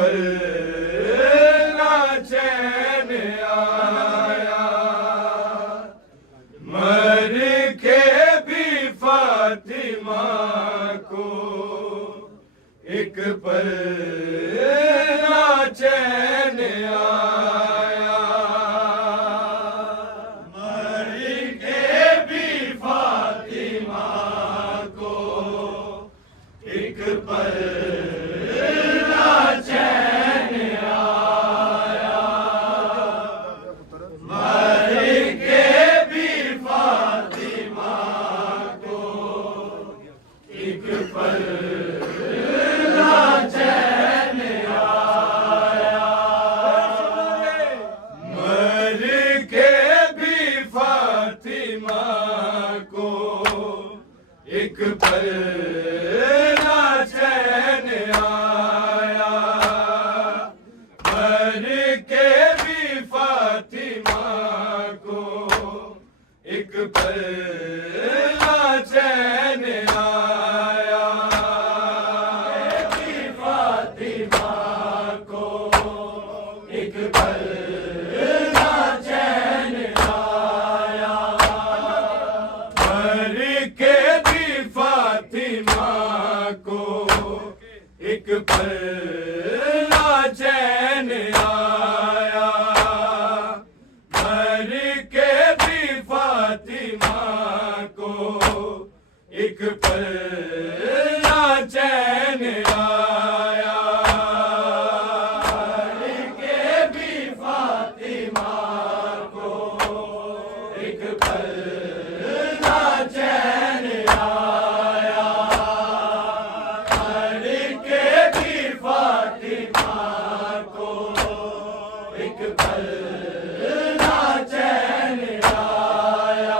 पर ना चैन आया, मर के भी फातिमा को एक पर ना चैन आया, मर के भी फातिमा को एक पर ना चैन आया, मर के भी फातिमा को एक पर ना चैन आया, मर के भी फातिमा को एक पर ना चैन आया, मर के भी फातिमा को एक पर ना चैन आया, फातिमा को एक पर ना चैन आया, मर के भी फातिमा को एक पर ना चैन आया, मर के भी फातिमा को एक पर ना चैन आया, मर के भी फातिमा को एक पर ना चैन आया, मर के भी फातिमा को एक पर ना चैन आया, मर के भी फातिमा को एक पर ना चैन आया,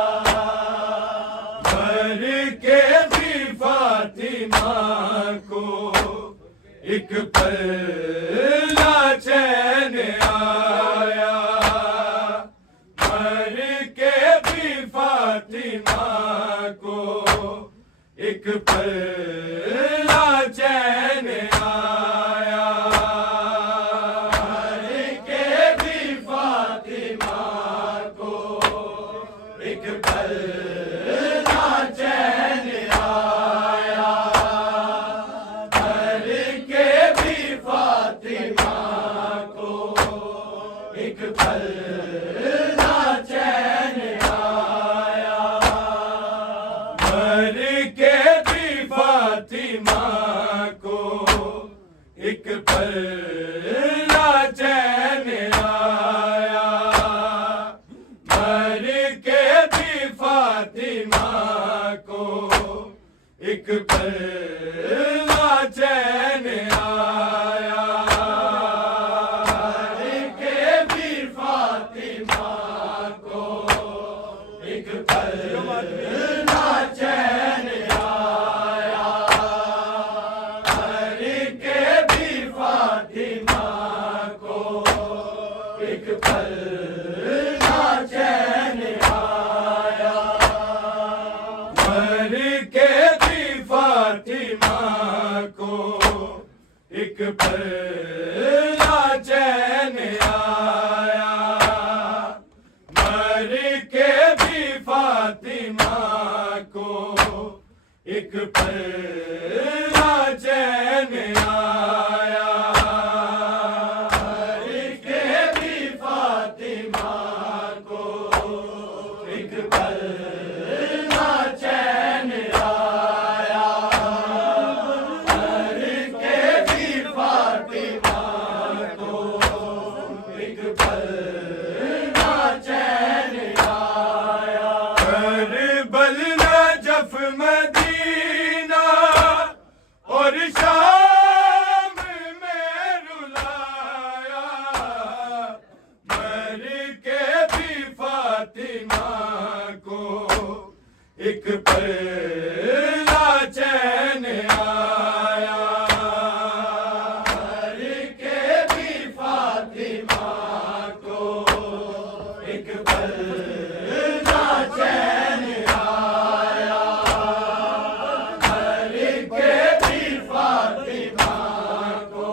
मर के भी फातिमा को एक पर ना चैन आया, मर के भी फातिमा को एक पर ना चैन आया, मर के भी फातिमा को एक पर ना चैन आया, मर के भी फातिमा को एक पर ना चैन आया, मर के भी फातिमा को एक पर ना चैन आया, मर के भी फातिमा को एक पर ना चैन आया, मर के भी फातिमा को एक पर ना चैन आया, मर के भी फातिमा को एक पर ना चैन आया, मर के भी फातिमा को एक पर ना चैन आया, मर के भी फातिमा को एक पर ना चैन आया, मर के भी फातिमा को एक पर ना चैन आया, करबल नजफ मदीना और शाम में रुलाया, मर के भी फातिमा को एक पर ना चैन आया, मर के भी फातिमा को एक पर ना चैन आया, मर के भी फातिमा को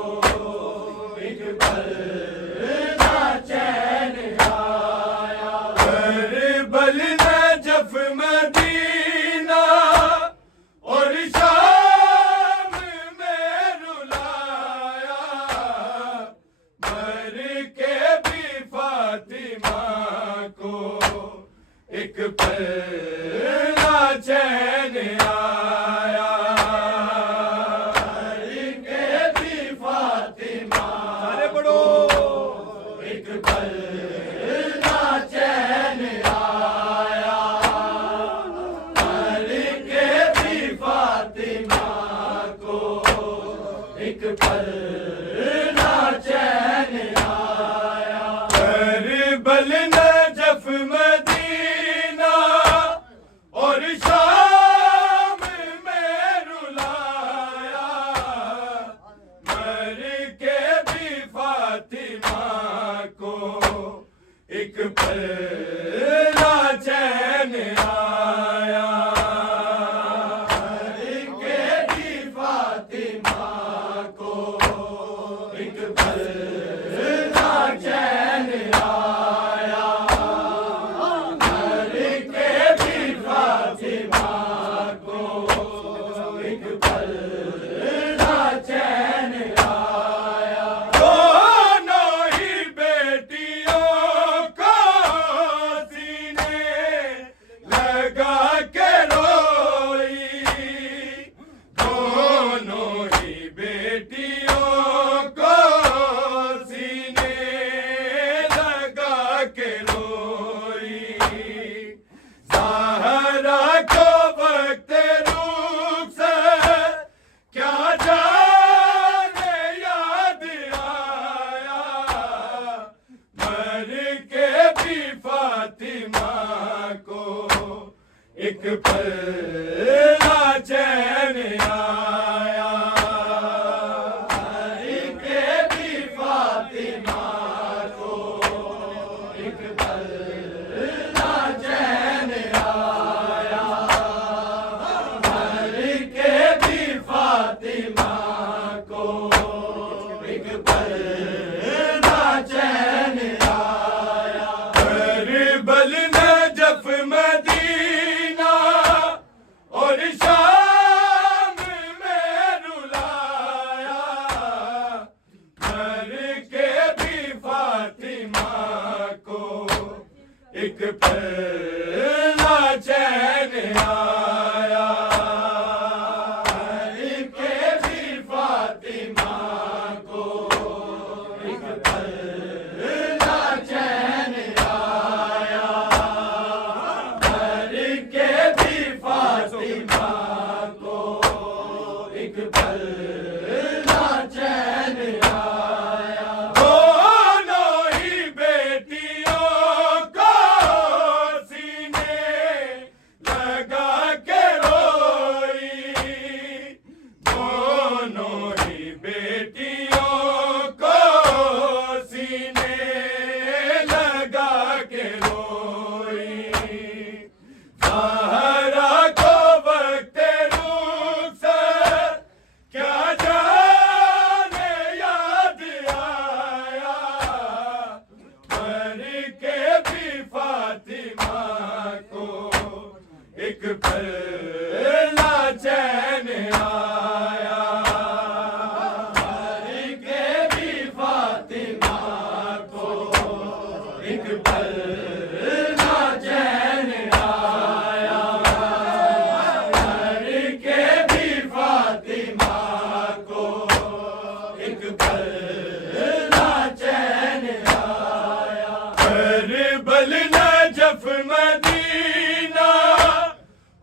फातिमा को एक पल ना चैन आया। अली के भी फातिमा अरे बड़ो एक पल ना चैन आया। अली के भी फातिमा को एक पल ना चैन आया। करबल नजफ मदीना और शाम में रुलाया। मर के भी फातिमा को एक पल ना चैन आया। मर के भी फातिमा को एक पल ना चैन आया। मर के भी फातिमा को एक पल ना चैन आया। दोनों ही बेटियों को सीने लगा के रोई। दोनों ही बेटियों को सीने लगा के रोई। ज़हरा को वक्त रुखसत क्या जाने याद आया। मर के भी फातिमा को एक पल ना चैन आया। मर के भी फातिमा को एक पल ना चैन आया। मर के भी फातिमा को एक पल ना चैन आया। करबल नजफ मदीना और शाम में रुलाया। मर के भी फातिमा को एक पल ना चैन आया। मर के भी फातिमा को एक पल ना चैन आया। मर के भी फातिमा को एक पल ना चैन आया। दोनों ही बेटियों को सीने लगा के रोई। दोनों ही बेटियों को सीने लगा के रोई। ज़हरा को वक्त रुखसत क्या जाने याद आया। मर के भी फातिमा को एक पल ना चैन आया। मर के भी फातिमा को एक पल ना चैन आया। मर के भी फातिमा को एक पल ना चैन आया। करबल नजफ मदीना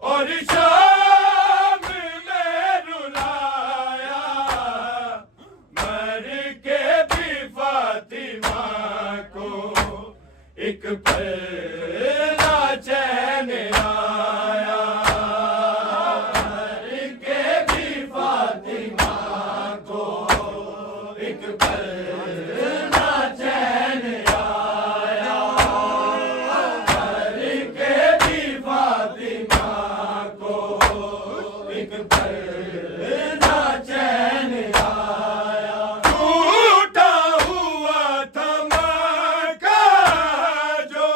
और शाम में रुलाया। मर के भी फातिमा को एक पल ना चैन आया। मर के भी फातिमा को एक पल ना चैन आया। मर के भी फातिमा को एक पल ना चैन आया। टूटा हुआ था मक्का जो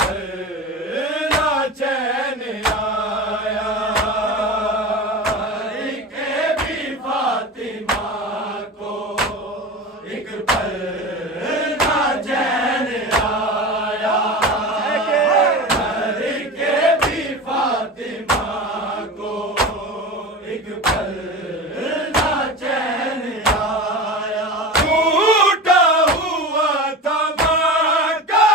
पल ना चैन आया, के भी फातिमा को एक पल ना चैन आया, के भी फातिमा को एक पल ना चैन आया। टूटा हुआ था माँ का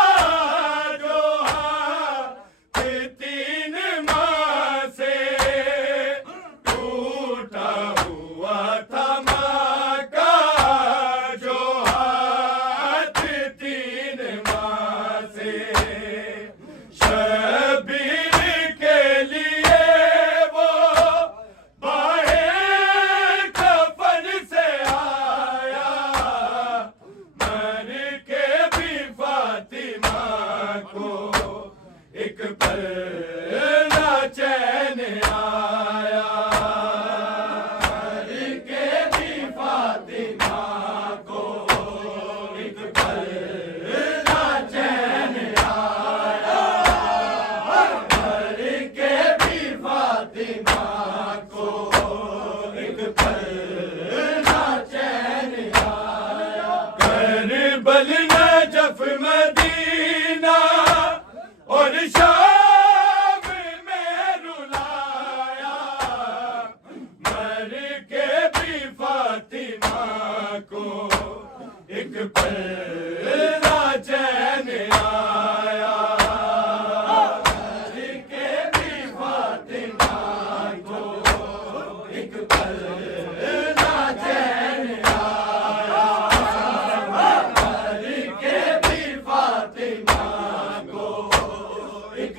जो हाथ तीन माँ से, टूटा हुआ था माँ का जो हाथ तीन माँ से, शबीर के लिए वो बाहें कफन से आया, मर के भी फातिमा को एक पल ना चैन आया, मर के भी फातिमा को एक पल ना चैन आया, मर के भी फातिमा को एक पल ना चैन आया। करबल नजफ मदीना और शाम में रुलाया, मर के भी फातिमा को एक पल ना चैन आया, मर के भी फातिमा को एक पल ना चैन आया, मर के भी फातिमा को एक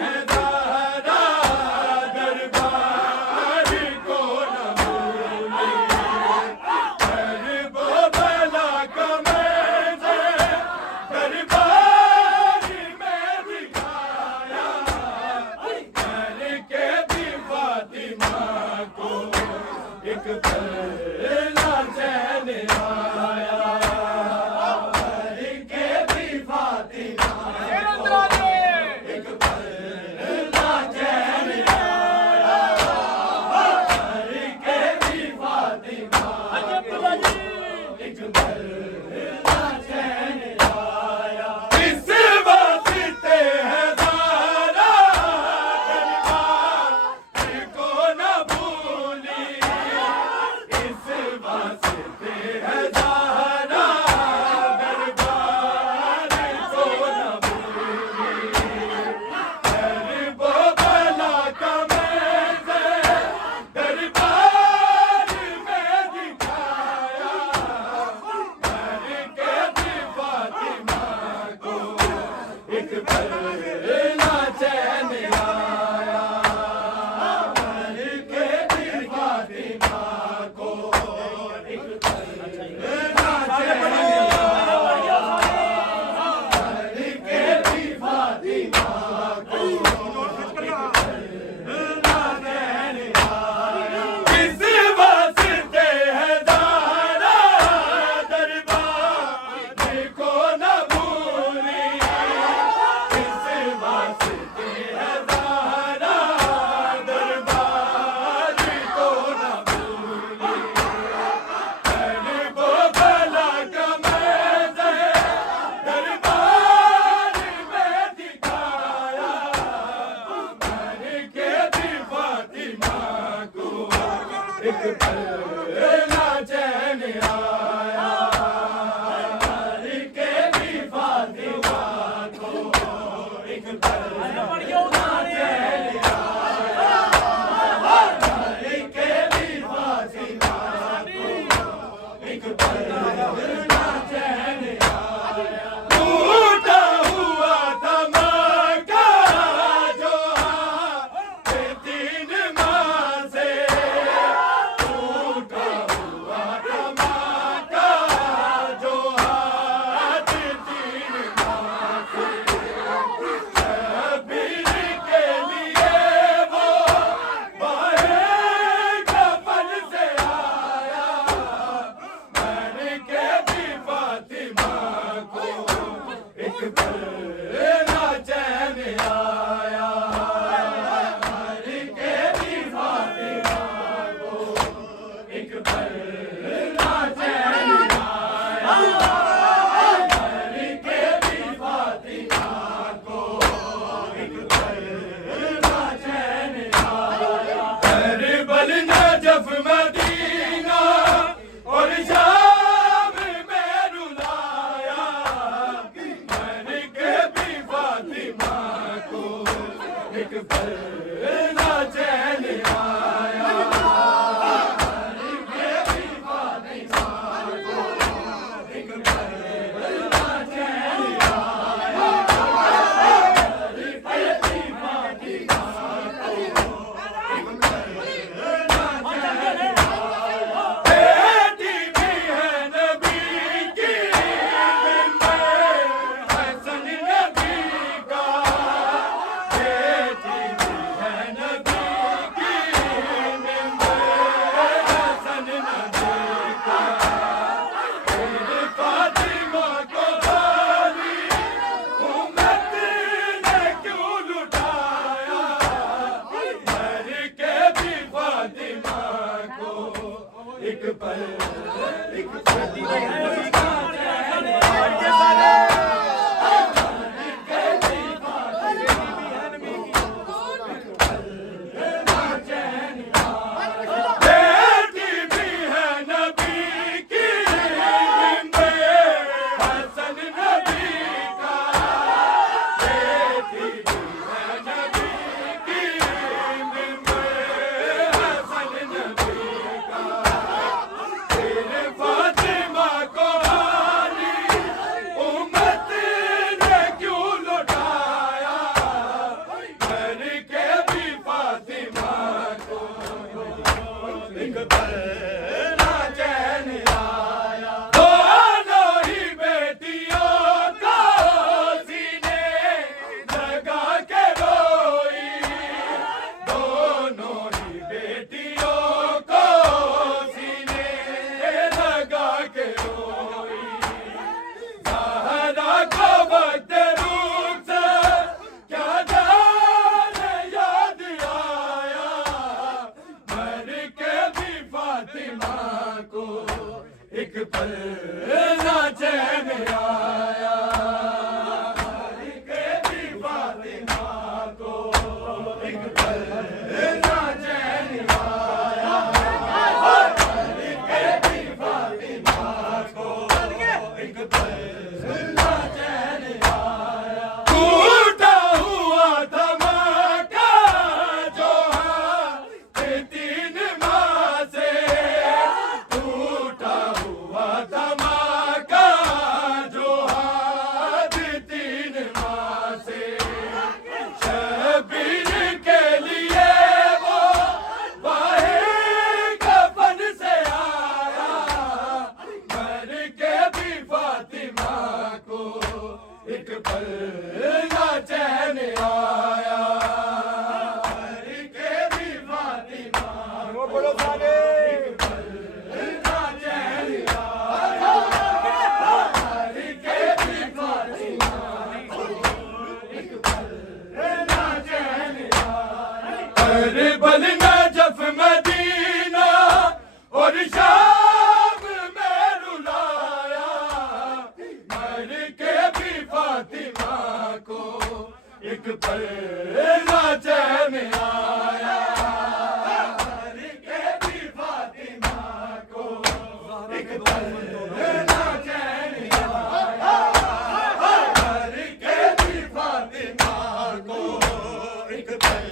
हैं ज़हरा दरबार को न भूली गरीबो भला का मैंने दरबार में दिखाया मैंने के भी फातिमा को एक पहला चैन आया के भी फातिमा एक पहला चैन आया के भी फातिमा एक पहला चैन आया इस वास्ते है ज़हरा दरबार को न भूली इस वास्ते है ज़हरा दरबार को न भूली गरीबो भला का मैंने दरबार में दिखाया मैंने के भी फातिमा को एक पहला चैन आया मैंने के भी फातिमा को एक पहला चैन आया मैंने के भी फातिमा को इस वास्ते है ज़हरा दरबार को न भूली इस वास्ते है ज़हरा दरबार को न भूली गरीबो भला का मैंने दरबार में दिखाया मैंने के भी फातिमा को एक पहला चैन आया मैंने के भी फातिमा को एक पहला चैन आया मैंने के भी फातिमा को एक पहला चैन आया टूटा हुआ था मक्का जो हाथ तीन माह से टूटा हुआ था मक्का जो हाथ तीन माह से शबीर के लिए वो बाहें कफन से आया मैंने के भी फातिमा को एक पहला चैन आया मैंने के भी फातिमा को एक पहला चैन आया मैंने के भी फातिमा को एक पहला चैन आया करबल नजफ मदीना और शाम में रुलाया मैंने के भी फातिमा को एक पहला चैन आया मैंने के भी फातिमा को एक पहला चैन आया मैंने के भी फातिमा को एक पहला चैन आया बेटी भी है नबी की बिम्बर हसन नबी का बेटी भी है नबी की बिम्बर हसन नबी का तेरी फातिमा को सारी उम्मत ने क्यों लुटाया मैंने के भी फातिमा को एक पल एक बेटी भी है नबी की बिम्बर हसन नबी का बेटी भी है नबी की बिम्बर हसन नबी का तेरे फातिमा को मर के भी फातिमा को एक पल ना चैन आया। दोनों ही बेटियों को सीने लगा के रोई, दोनों ही बेटियों को सीने लगा के रोई। ज़हरा को वक्त रूप से क्या जाने याद आया, मर के भी फातिमा को एक पल ना चैन आया। मर के भी फातिमा को एक पल ना चैन आया। मर के भी फातिमा को एक पल ना चैन आया। टूटा हुआ था माँ का जो हाथ तीन माँ से, टूटा हुआ था माँ का जो हाथ तीन माँ से। शबीर के लिए वो बाहे कफन से आया, मर के भी फातिमा को एक पल ना चैन आया। मर के भी फातिमा को बोलो सारे एक पल ना चैन आया। मर के भी फातिमा को एक पल ना चैन आया। करबल नजफ मदीना और शाम में रुलाया, मर के भी फातिमा को एक पल ना चैन आया। मर के भी फातिमा को एक पल ना चैन आया। मर के भी फातिमा को एक पल